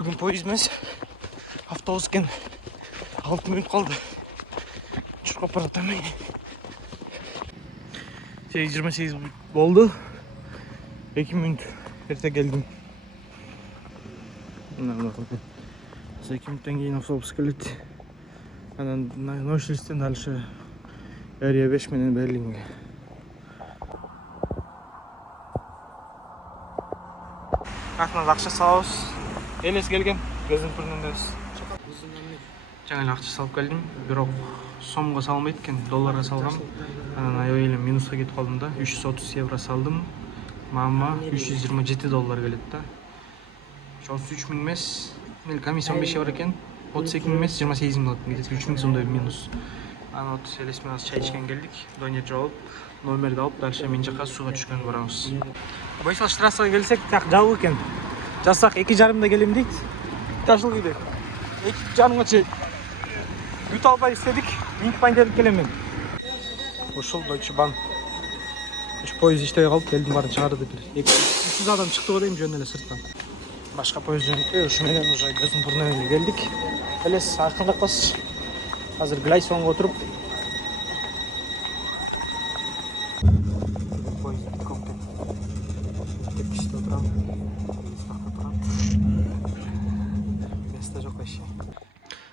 Bugün poyuz емес, автобус екен. 6 минут қалды. Шығып бара жатырмын. 8:28 болды. 2 минут ерте келдім. За 2 минуттан кейін автобус келеді. Анан Нойшлистен дальше Эрия 5 менен Берлинге. Артынан ақша салабыз. Элес келген, көздің пірінендес. Жаңа ақша салып келдім, бирок сомға салмайды екен, долларға салғам. Анан айылы минусқа кетіп қалдым да, 330 евро салдым. Мама 327 доллар келеді да. Шосы 3 миң емес, комиссия 15 евро екен, 32 миң емес, 28 миң болады, где-то 3 миң сондай минус. Ана от Элесмен аз чай ішкен келдік, дойнет жауып, номерді алып, дальше мен жаққа суға түшкен барамыз. Байсал штрассаға келсек, так жабық екен. Жасақ 2:30-да келем дейді. Ташыл күйде. 2:30-ға чейін үт албай істедік, минут пайын келем мен. Ошол Deutsche Bahn. Үш пойыз іштей қалып, келдім барын шығарды деп. 300 адам шықты ғой деймін жөн эле сырттан. Башқа пойыз жөнінде, ошоменен уже көздің бұрнына келдік. Элес арқандақпас. Қазір Глайсонға отырып.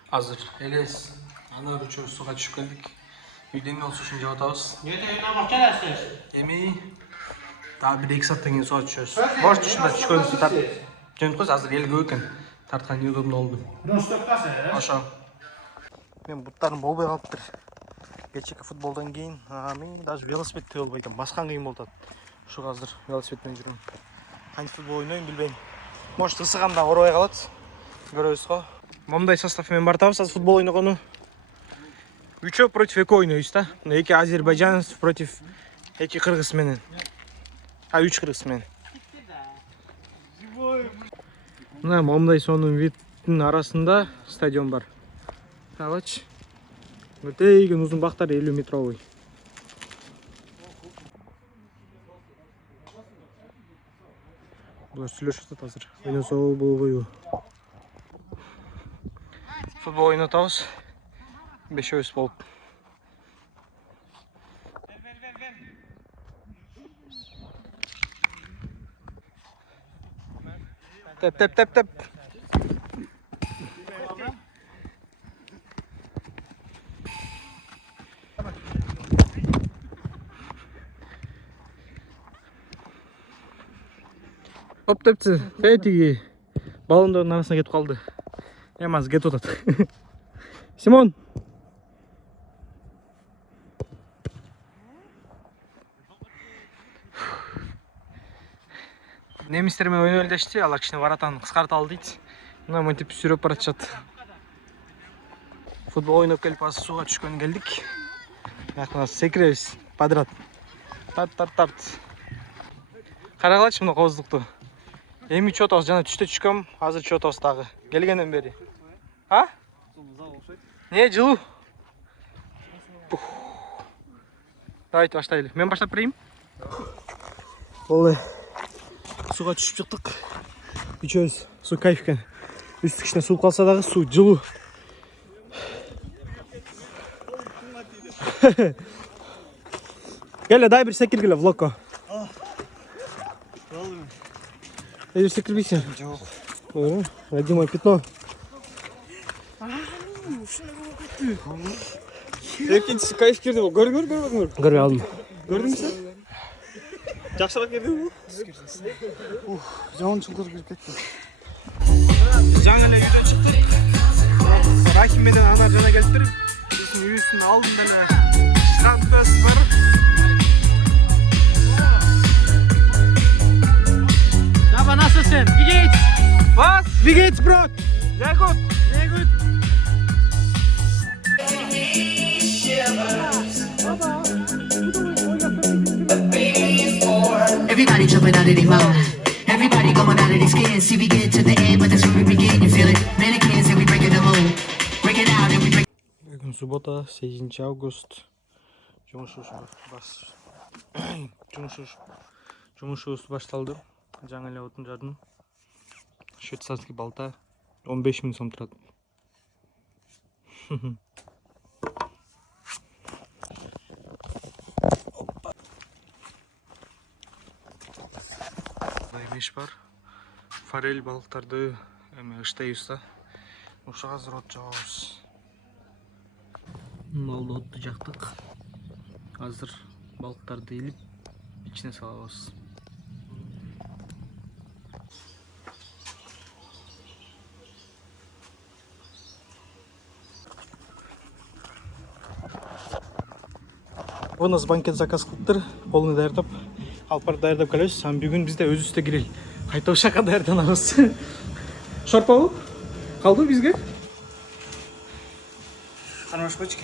Hazır. Элес, ана үчөө суга түшүп келдик. Үйдөн ол сушун жеп атабыз. Эми дагы 1-2 сааттан кийин суга түшөбүз. Может ушунда түшкөнүбүздү тартып жөнөт койсо, азыр эл көп экен. Тарткан неудобно болду. Ошо. Мен буттарым болбой калыптыр. Кечээки футболдон кийин, мен даже велосипедте болбой экен. Баскан кыйын болуп атат. Ушуга азыр велосипед менен жүрөм. Кантип футбол ойнойм билбейм. Может ысыганда оробой калат. Көрөбүз го. Момдай составмен бартабыз, азыр футбол ойногону. Үчөө против эки ойнойбуз да. Эки азербайжанец против эки кыргыз менен. 3 кыргыз менен. Мына момдай сонун видтин арасында стадион бар. Табач. Өтейген узун бактар 50 метровый. Булар сүйлөшүп атат азыр. Ойносо болбойбу. Футбол ойнотабыз. 5-өз болуп. Теп. Оп тепти. Тетиги. Балондордун арасына кетип калды. Эмас кетип атат. Симон. Немистер менен ойноп элдешти, алар кичине баратан кыскарталы дейт. Мына монтип сүрөп баратышат. Футбол ойноп келип азыр сууга түшкөн келдик. Якында секиребиз подряд. Тарт. Карагалачы мына кооздукту. Эми чотос жана түштө түшкөм, азыр чотос дагы. Келгенден бери. А? Не, жылуу. Давайте баштайлы. Мен баштап берейин. Болду. Суга түшүп чыктык. Үчөөбүз суу кайф экен. Үстү кичине сууп калса дагы суу жылуу. Келе, дай бир секиргиле влогко. Эди секирбейсиң? Жок. Ой, Дима пятно. Экинчиси кайф кирди бул. Көрбөңөр. Көрбөй алдым. Көрдүңбү сен? Жакшыраак кирди бул. Жаман чуңкур кирип кетти. Жаңы эле үйдөн чыктык. Рахим менен Анар жана келиптир. Биздин үйүбүздүн алдында эле штрафбыз бар. Даба, насылсың? Wie geht's? Was? Wie geht's, Brot? Sehr gut. Everybody jumping out of their mind. Everybody going out of their skin. See, we get to the end, but that's where we begin. You feel it? Mannequins and we breaking the mold. Break it out and we break. Бүгін суббота, 8 август. Жумушубуз башталды. Жаңы эле отун жардым. Швейцарский балта. 15 000 сом турат. Меш бар. Форель балыктарды эме ыштайбыз да. Ошо азыр от жагабыз. Малды отту жактык. Азыр балыктарды илип ичине салабыз. У нас банкет заказ кылыптыр. Колуну даярдап, алып барып даярдап келебиз. Бүгүн бизде өзүбүздө гриль. Кайта ушака даярданабыз. Шорпабы? Калды бизге? Кармаш койчу.